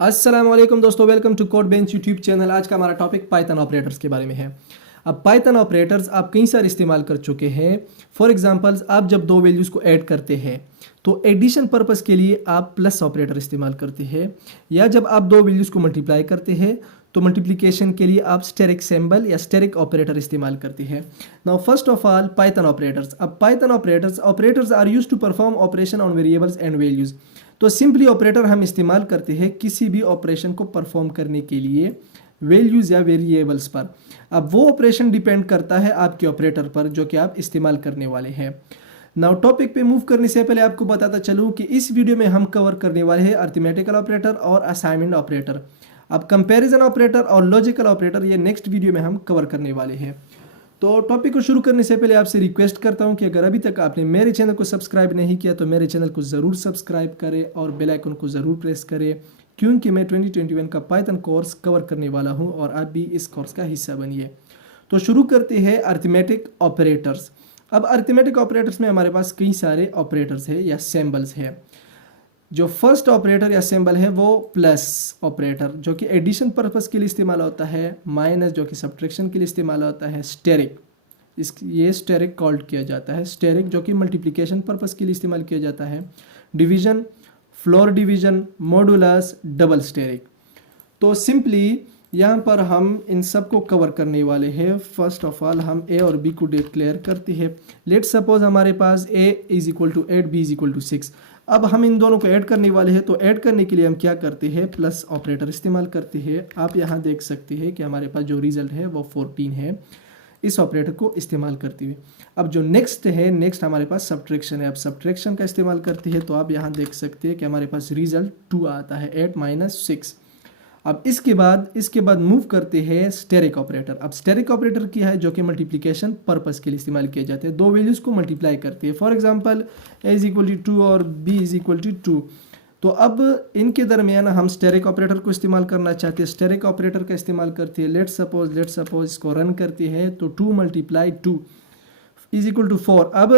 अस्सलाम वालेकुम दोस्तों, welcome to code bench YouTube channel. आज का हमारा टॉपिक पाइथन ऑपरेटर्स के बारे में है। अब पाइथन ऑपरेटर्स आप कई सारे इस्तेमाल कर चुके हैं। फॉर एग्जांपल्स, आप जब दो वैल्यूज़ को ऐड करते हैं तो एडिशन पर्पस के लिए आप प्लस ऑपरेटर इस्तेमाल करते हैं, या जब आप दो वैल्यूज़ को मल्टीप्लाई करते हैं तो मल्टीप्लिकेशन के लिए आप स्टेरिक सिंबल या स्टेरिक ऑपरेटर इस्तेमाल करते हैं। Now first of all Python operators. अब Python operators are used to perform operation on variables and values. तो सिंपली ऑपरेटर हम इस्तेमाल करते हैं किसी भी ऑपरेशन को परफॉर्म करने के लिए वैल्यूज़ या वेरिएबल्स पर। अब वो ऑपरेशन डिपेंड करता है आपके ऑपरेटर पर जो कि आप इस्तेमाल करने वाले हैं। नाउ टॉपिक पे मूव करने से पहले आपको बताता चलूँ कि इस वीडियो में हम कवर करने वाले हैं अरिथमेटिकल ऑपरेटर और असाइनमेंट ऑपरेटर। अब कंपैरिजन ऑपरेटर और लॉजिकल ऑपरेटर ये नेक्स्ट वीडियो में हम कवर करने वाले हैं। तो टॉपिक को शुरू करने से पहले आपसे रिक्वेस्ट करता हूं कि अगर अभी तक आपने मेरे चैनल को सब्सक्राइब नहीं किया तो मेरे चैनल को ज़रूर सब्सक्राइब करें और बेल आइकन को ज़रूर प्रेस करें, क्योंकि मैं 2021 का पाइथन कोर्स कवर करने वाला हूं और आप भी इस कोर्स का हिस्सा बनिए। तो शुरू करते हैं अरिथमेटिक ऑपरेटर्स। अब अरिथमेटिक ऑपरेटर्स में हमारे पास कई सारे ऑपरेटर्स है या सिंबल्स है। जो फर्स्ट ऑपरेटर या सिंबल है वो प्लस ऑपरेटर, जो कि एडिशन पर्पस के लिए इस्तेमाल होता है। माइनस, जो कि सब्ट्रैक्शन के लिए इस्तेमाल होता है। स्टेरिक, ये स्टेरिक कॉल्ड किया जाता है। स्टेरिक जो कि मल्टीप्लिकेशन पर्पस के लिए इस्तेमाल किया जाता है। Division, floor division, modulus, double asterisk. तो सिंपली यहाँ पर हम इन सब को कवर करने वाले हैं। फर्स्ट ऑफ ऑल हम ए और बी को डिक्लेयर करते हैं। लेट्स सपोज हमारे पास A is equal to 8, B is equal to 6। अब हम इन दोनों को ऐड करने वाले हैं, तो ऐड करने के लिए हम क्या करते हैं, प्लस ऑपरेटर इस्तेमाल करते हैं। आप यहाँ देख सकते हैं कि हमारे पास जो रिजल्ट है वो 14 है, इस ऑपरेटर को इस्तेमाल करते हुए। अब जो नेक्स्ट हमारे पास सब्ट्रैक्शन है। अब सब्ट्रैक्शन का इस्तेमाल करते हैं तो आप यहाँ देख सकते हैं कि हमारे पास रिजल्ट 2 आता है, 8 माइनस 6। अब इसके बाद मूव करते हैं स्टेरिक ऑपरेटर। अब स्टेरिक ऑपरेटर क्या है, जो कि मल्टीप्लिकेशन पर्पस के लिए इस्तेमाल किए जाते हैं। दो वैल्यूज़ को मल्टीप्लाई करते हैं। For example a is equal to 2 और b इज इक्वल टू 2। तो अब इनके दरमियान हम स्टेरिक ऑपरेटर को इस्तेमाल करना चाहते हैं। स्टेरिक ऑपरेटर का इस्तेमाल करते हैं। लेट्स सपोज इसको रन करते हैं तो 2 मल्टीप्लाई 2 इज इक्वल टू 4। अब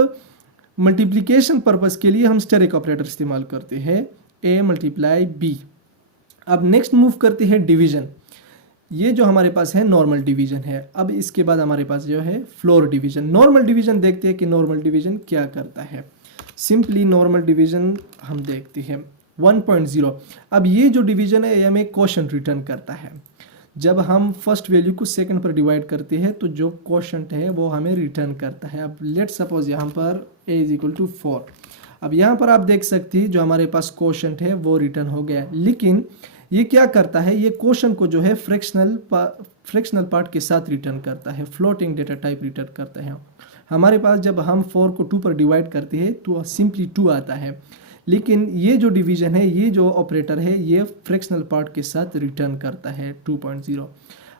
मल्टीप्लिकेशन पर्पस के लिए हम स्टेरिक ऑपरेटर इस्तेमाल करते हैं, a मल्टीप्लाई b। अब नेक्स्ट मूव करते हैं डिवीजन। ये जो हमारे पास है नॉर्मल डिवीजन है। अब इसके बाद हमारे पास जो है फ्लोर डिवीजन। नॉर्मल डिवीजन देखते हैं कि नॉर्मल डिवीजन क्या करता है। सिंपली नॉर्मल डिवीजन हम देखते हैं 1.0। अब ये जो डिवीजन है ये हमें क्वोशंट रिटर्न करता है। जब हम फर्स्ट वैल्यू को सेकंड पर डिवाइड करते हैं तो जो क्वोशंट है वो हमें रिटर्न करता है। अब लेट्स सपोज यहाँ पर a इज इक्वल टू 4। अब यहाँ पर आप देख सकते हैं जो हमारे पास क्वोशंट है वो रिटर्न हो गया, लेकिन ये क्या करता है, ये क्वोशंट को जो है फ्रैक्शनल पार्ट के साथ रिटर्न करता है, फ्लोटिंग डेटा टाइप रिटर्न करता है। हमारे पास जब हम 4 को 2 पर डिवाइड करते हैं तो सिंपली 2 आता है, लेकिन ये जो डिवीजन है, ये जो ऑपरेटर है, ये फ्रैक्शनल पार्ट के साथ रिटर्न करता है 2.0।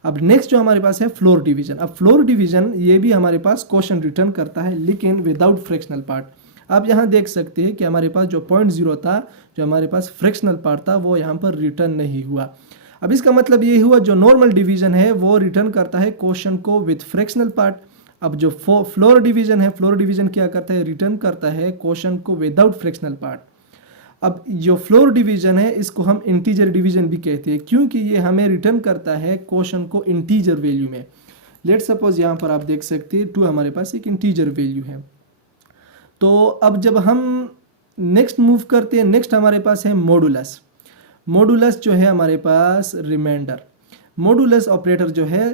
अब नेक्स्ट जो हमारे पास है फ्लोर डिवीजन। अब फ्लोर डिवीजन ये भी हमारे पास क्वोशंट रिटर्न करता है, लेकिन विदाउट फ्रैक्शनल पार्ट। आप यहाँ देख सकते हैं कि हमारे पास जो 0.0 था, जो हमारे पास फ्रैक्शनल पार्ट था, वो यहाँ पर रिटर्न नहीं हुआ। अब इसका मतलब ये हुआ जो नॉर्मल डिवीजन है वो रिटर्न करता है क्वोशंट को विथ फ्रैक्शनल पार्ट। अब जो फ्लोर डिवीजन है, फ्लोर डिवीजन क्या करता है, रिटर्न करता है क्वोशंट को विदाउट फ्रैक्शनल पार्ट। अब जो फ्लोर डिवीजन है इसको हम इंटीजर डिवीजन भी कहते हैं, क्योंकि ये हमें रिटर्न करता है क्वोशंट को इंटीजर वैल्यू में। लेट्स सपोज यहाँ पर आप देख सकते हैं 2 हमारे पास एक इंटीजर वैल्यू है। तो अब जब हम नेक्स्ट मूव करते हैं, नेक्स्ट हमारे पास है मॉडुलस। मॉडुलस जो है हमारे पास रिमाइंडर। मॉडुलस ऑपरेटर जो है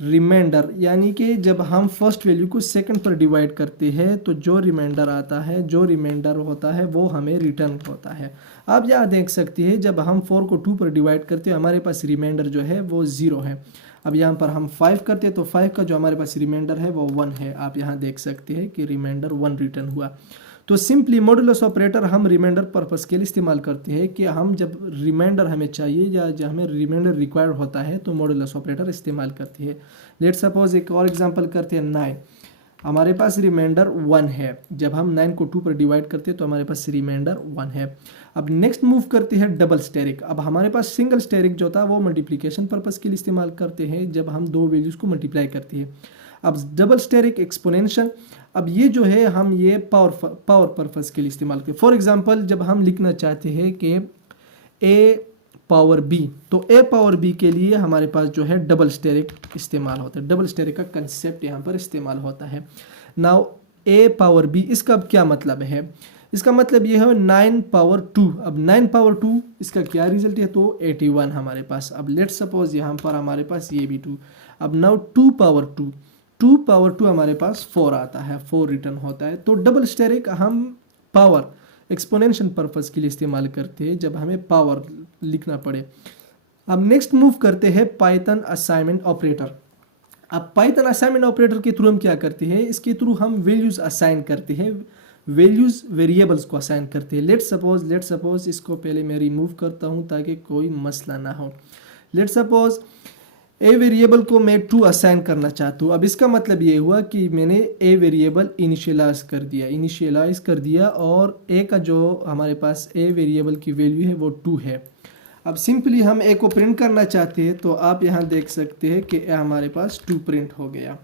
रिमाइंडर, यानी कि जब हम फर्स्ट वैल्यू को सेकंड पर डिवाइड करते हैं तो जो रिमाइंडर आता है, जो रिमाइंडर होता है वो हमें रिटर्न होता है। आप यहाँ देख सकते हैं जब हम 4 को 2 पर डिवाइड करते हैं हमारे पास रिमाइंडर जो है वो 0 है। अब यहाँ पर हम 5 करते हैं तो 5 का जो हमारे पास रिमाइंडर है वो 1 है। आप यहाँ देख सकते हैं कि रिमाइंडर 1 रिटर्न हुआ। तो सिंपली मॉडुलस ऑपरेटर हम रिमाइंडर पर्पस के लिए इस्तेमाल करते हैं कि हम जब रिमाइंडर हमें चाहिए या जब हमें रिमाइंडर रिक्वायर्ड होता है तो मॉडुलस ऑपरेटर इस्तेमाल करते हैं। लेट्स सपोज एक और एग्जांपल करते हैं 9। हमारे पास रिमाइंडर 1 है। जब हम 9 को 2 पर डिवाइड करते हैं तो हमारे पास रिमाइंडर 1 है। अब नेक्स्ट मूव करते हैं डबल स्टेरिक। अब हमारे पास सिंगल स्टेरिक जो था वो मल्टीप्लिकेशन पर्पस के लिए इस्तेमाल करते हैं जब हम दो वैल्यूज़ को मल्टीप्लाई करते हैं। अब डबल स्टेरिक एक्सपोनेंशियल, अब ये जो है हम ये पावर पर्पस के लिए इस्तेमाल करते हैं। फॉर एग्जांपल जब हम लिखना चाहते हैं कि a पावर बी, तो ए पावर बी के लिए हमारे पास जो है डबल स्टेरिक इस्तेमाल होता है। डबल स्टेरिक का कंसेप्ट यहाँ पर इस्तेमाल होता है। नाउ ए पावर बी, इसका अब क्या मतलब है? इसका मतलब ये है 9 पावर 2। अब 9 पावर 2 इसका क्या रिजल्ट है? तो 81 हमारे पास। अब लेट सपोज यहाँ पर हमारे पास ये भी 2। अब नाउ 2 पावर 2, 2 पावर 2 हमारे पास 4 आता है, 4 रिटर्न होता है। तो डबल स्टेरिक हम पावर एक्सपोनेंशियल पर्पस के लिए इस्तेमाल करते हैं जब हमें पावर लिखना पड़े। अब नेक्स्ट मूव करते हैं पाइथन असाइनमेंट ऑपरेटर। अब पाइथन असाइनमेंट ऑपरेटर के थ्रू हम क्या करते हैं? इसके थ्रू हम वैल्यूज असाइन करते हैं, वैल्यूज वेरिएबल्स को असाइन करते हैं। लेट सपोज इसको पहले मैं रिमूव करता हूं ताकि कोई मसला ना हो। लेट सपोज ए वेरिएबल को मैं 2 असाइन करना चाहता हूँ। अब इसका मतलब ये हुआ कि मैंने ए वेरिएबल इनिशियलाइज कर दिया और ए का जो हमारे पास ए वेरिएबल की वैल्यू है वो 2 है। अब सिंपली हम ए को प्रिंट करना चाहते हैं, तो आप यहाँ देख सकते हैं कि हमारे पास 2 प्रिंट हो गया।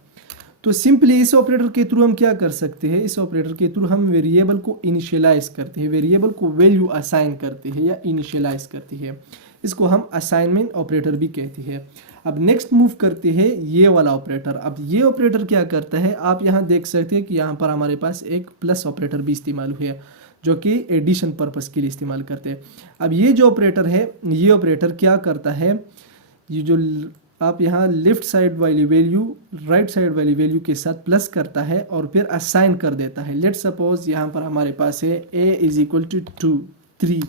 तो सिंपली इस ऑपरेटर के थ्रू हम क्या कर सकते हैं? इस ऑपरेटर के थ्रू हम वेरिएबल को इनिशियलाइज करते हैं, वेरिएबल को वैल्यू असाइन करते हैं या इनिशियलाइज करते हैं। इसको हम असाइनमेंट ऑपरेटर भी कहते हैं। अब नेक्स्ट मूव करते हैं ये वाला ऑपरेटर। अब ये ऑपरेटर क्या करता है? आप यहाँ देख सकते हैं कि यहाँ पर हमारे पास एक प्लस ऑपरेटर भी इस्तेमाल हुआ है जो कि एडिशन पर्पस के लिए इस्तेमाल करते हैं। अब ये जो ऑपरेटर है, ये ऑपरेटर क्या करता है? ये जो आप यहाँ लेफ्ट साइड वाली वैल्यू राइट साइड वाली वैल्यू के साथ प्लस करता है और फिर असाइन कर देता है। लेट सपोज यहाँ पर हमारे पास है a इज इक्वल टू 2 3,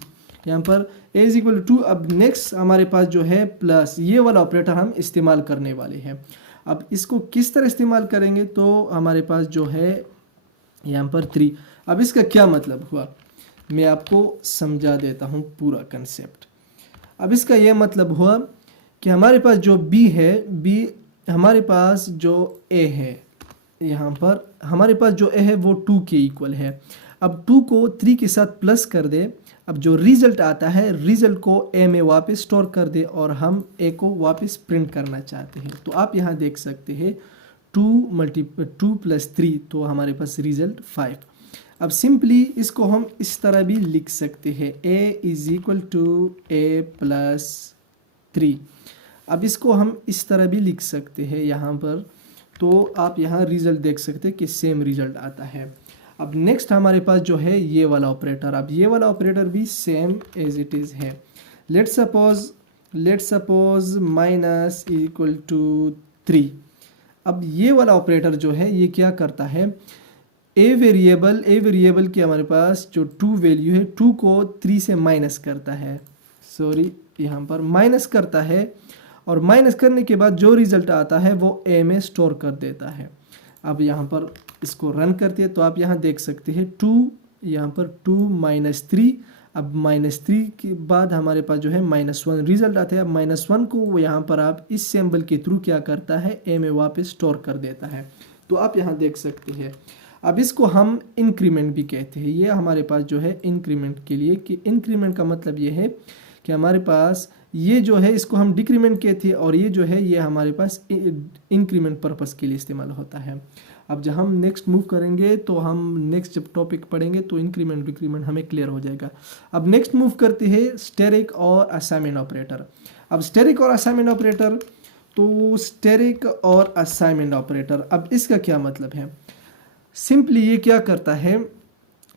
यहाँ पर a इज इक्वल टू 2। अब नेक्स्ट हमारे पास जो है प्लस, ये वाला ऑपरेटर हम इस्तेमाल करने वाले हैं। अब इसको किस तरह इस्तेमाल करेंगे? तो हमारे पास जो है यहाँ पर 3। अब इसका क्या मतलब हुआ, मैं आपको समझा देता हूँ पूरा कंसेप्ट। अब इसका यह मतलब हुआ कि हमारे पास जो b है, b हमारे पास जो a है, यहाँ पर हमारे पास जो a है वो 2 के इक्वल है। अब 2 को 3 के साथ प्लस कर दे। अब जो रिजल्ट आता है, रिजल्ट को a में वापस स्टोर कर दे और हम a को वापस प्रिंट करना चाहते हैं। तो आप यहाँ देख सकते हैं 2 + 3, तो हमारे पास रिजल्ट 5। अब सिंपली इसको हम इस तरह भी लिख सकते हैं, a is equal to a + 3। अब इसको हम इस तरह भी लिख सकते हैं यहाँ पर, तो आप यहाँ रिजल्ट देख सकते हैं कि सेम रिजल्ट आता है। अब नेक्स्ट हमारे पास जो है ये वाला ऑपरेटर। अब ये वाला ऑपरेटर भी सेम एज इट इज़ है। Let suppose minus equal to 3। अब ये वाला ऑपरेटर जो है ये क्या करता है? ए वेरिएबल की हमारे पास जो 2 वैल्यू है, 2 को 3 से माइनस करता है, यहाँ पर माइनस करता है और माइनस करने के बाद जो रिजल्ट आता है वो a में स्टोर कर देता है। अब यहाँ पर इसको रन करते हैं तो आप यहाँ देख सकते हैं 2, यहाँ पर 2 - 3। अब -3 के बाद हमारे पास जो है -1 रिजल्ट आता है। अब -1 को वो यहाँ पर आप इस सिंबल के थ्रू क्या करता है? a में वापस स्टोर कर देता है। तो आप यहाँ देख सकते हैं। अब इसको हम इंक्रीमेंट भी कहते हैं। ये हमारे पास जो है इंक्रीमेंट के लिए, कि इंक्रीमेंट का मतलब ये है कि हमारे पास ये जो है इसको हम डिक्रीमेंट कहते हैं और ये जो है ये हमारे पास इंक्रीमेंट पर्पस के लिए इस्तेमाल होता है। अब जब हम नेक्स्ट मूव करेंगे तो हम नेक्स्ट जब टॉपिक पढ़ेंगे तो इंक्रीमेंट डिक्रीमेंट हमें क्लियर हो जाएगा। अब नेक्स्ट मूव करते हैं स्टेरिक और असाइनमेंट ऑपरेटर। अब स्टेरिक और असाइनमेंट ऑपरेटर, तो स्टेरिक और असाइनमेंट ऑपरेटर, अब इसका क्या मतलब है? सिंपली ये क्या करता है?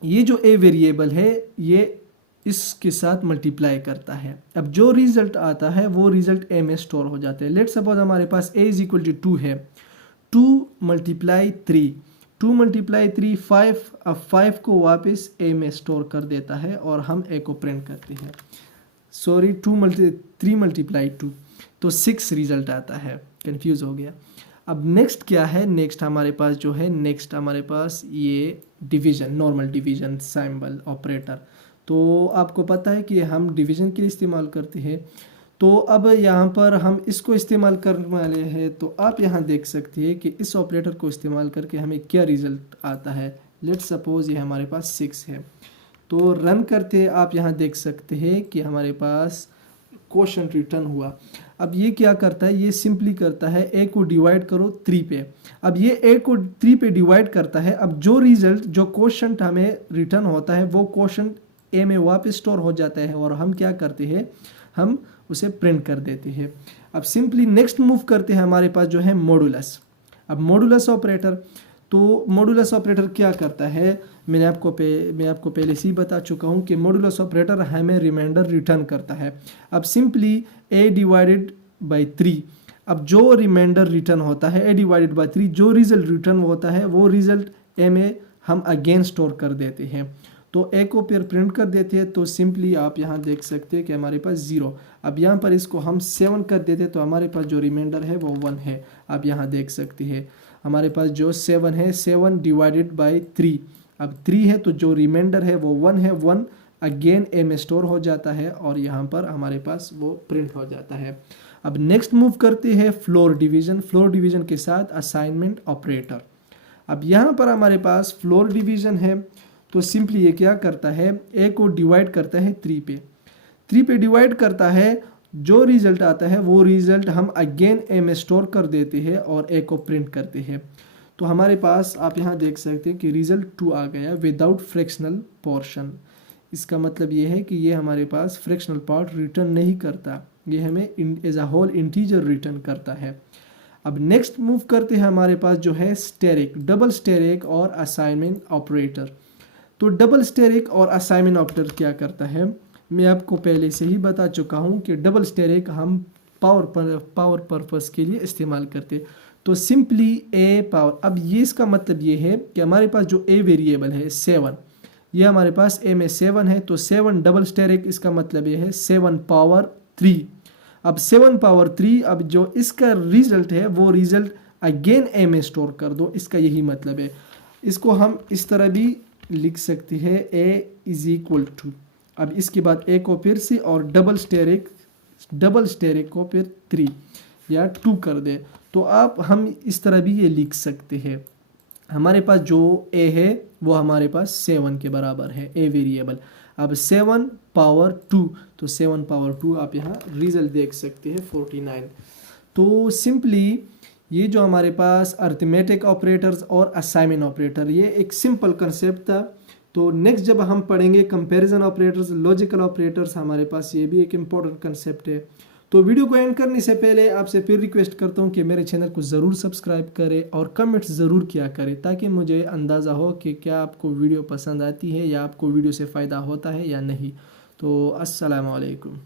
ये जो ए वेरिएबल है ये इसके साथ मल्टीप्लाई करता है। अब जो रिजल्ट आता है वो रिजल्ट a में स्टोर हो जाते हैं। लेट सपोज हमारे पास a इज इक्वल टू 2 है, 2 × 3, 2 × 3 5। अब 5 को वापस a में स्टोर कर देता है और हम a को प्रिंट करते हैं। 3 × 2, तो 6 रिजल्ट आता है। कंफ्यूज हो गया। अब नेक्स्ट क्या है? नेक्स्ट हमारे पास जो है, नेक्स्ट हमारे पास ये division, normal division symbol operator. तो आपको पता है कि हम डिवीजन के लिए इस्तेमाल करते हैं। तो अब यहाँ पर हम इसको इस्तेमाल करने वाले हैं। तो आप यहाँ देख सकते हैं कि इस ऑपरेटर को इस्तेमाल करके हमें क्या रिजल्ट आता है। लेट सपोज ये हमारे पास 6 है, तो रन करते आप यहाँ देख सकते हैं कि हमारे पास क्वोशंट रिटर्न हुआ। अब ये क्या करता है? ये सिंपली करता है a को डिवाइड करो 3 पे। अब ये a को 3 पे डिवाइड करता है। अब जो रिजल्ट, जो क्वोशंट हमें रिटर्न होता है वो क्वोशंट a में वापस स्टोर हो जाता है और हम क्या करते हैं? हम उसे प्रिंट कर देते हैं। अब सिंपली नेक्स्ट मूव करते हैं, हमारे पास जो है मॉडुलस। अब मॉडुलस ऑपरेटर, तो मॉडुलस ऑपरेटर क्या करता है, मैं आपको पहले से ही बता चुका हूँ कि मॉडुलस ऑपरेटर हमें रिमाइंडर रिटर्न करता है। अब सिंपली a डिवाइडेड बाई 3, अब जो रिमाइंडर रिटर्न होता है a डिवाइडेड बाई 3, जो रिजल्ट रिटर्न होता है वो रिजल्ट a में हम अगेन स्टोर कर देते हैं। तो a को फिर प्रिंट कर देते हैं। तो सिंपली आप यहाँ देख सकते हैं कि हमारे पास 0। अब यहाँ पर इसको हम 7 कर देते हैं, तो हमारे पास जो रिमाइंडर है वो 1 है। आप यहाँ देख सकते हैं हमारे पास जो 7 है, 7 डिवाइडेड बाई 3, अब 3 है तो जो रिमाइंडर है वो 1 है। 1 अगेन a में स्टोर हो जाता है और यहाँ पर हमारे पास वो प्रिंट हो जाता है। अब नेक्स्ट मूव करते हैं फ्लोर डिवीजन। फ्लोर डिवीजन के साथ असाइनमेंट ऑपरेटर। अब यहाँ पर हमारे पास फ्लोर डिवीजन है, तो सिंपली ये क्या करता है, a को डिवाइड करता है 3 पे डिवाइड करता है। जो रिजल्ट आता है वो रिजल्ट हम अगेन a में स्टोर कर देते हैं और a को प्रिंट करते हैं। तो हमारे पास आप यहाँ देख सकते हैं कि रिजल्ट 2 आ गया विदाउट फ्रैक्शनल पोर्शन। इसका मतलब ये है कि ये हमारे पास फ्रैक्शनल पार्ट रिटर्न नहीं करता, ये हमें as a whole integer return करता है। अब नेक्स्ट मूव करते हैं, हमारे पास जो है स्टेरिक, डबल स्टेरिक और असाइनमेंट ऑपरेटर। तो डबल स्टेरिक और असाइनमेंट ऑपरेटर क्या करता है, मैं आपको पहले से ही बता चुका हूँ कि डबल स्टेरिक हम पावर पर्पस के लिए इस्तेमाल करते। तो सिंपली a पावर, अब ये इसका मतलब ये है कि हमारे पास जो a वेरिएबल है 7, ये हमारे पास a में 7 है, तो 7 डबल स्टेरिक, इसका मतलब ये है 7 पावर 3। अब 7 पावर 3, अब जो इसका रिजल्ट है वो रिजल्ट अगेन a में स्टोर कर दो, इसका यही मतलब है। इसको हम इस तरह भी लिख सकते हैं a इज इक्वल टू, अब इसके बाद a को फिर से और डबल स्टेरिक को फिर 3 या 2 कर दे, तो आप हम इस तरह भी ये लिख सकते हैं। हमारे पास जो a है वो हमारे पास 7 के बराबर है, a वेरिएबल। अब 7 पावर 2, तो 7 पावर 2 आप यहाँ रिजल्ट देख सकते हैं 49। तो सिंपली ये जो हमारे पास अरिथमेटिक ऑपरेटर्स और असाइनमेंट ऑपरेटर, ये एक सिंपल कंसेप्ट था। तो नेक्स्ट जब हम पढ़ेंगे कंपैरिजन ऑपरेटर्स, लॉजिकल ऑपरेटर्स, हमारे पास ये भी एक इम्पॉर्टेंट कंसेप्ट है। तो वीडियो को एंड करने से पहले आपसे फिर रिक्वेस्ट करता हूँ कि मेरे चैनल को ज़रूर सब्सक्राइब करें और कमेंट्स ज़रूर किया करें, ताकि मुझे अंदाज़ा हो कि क्या आपको वीडियो पसंद आती है या आपको वीडियो से फ़ायदा होता है या नहीं। तो अस्सलाम वालेकुम।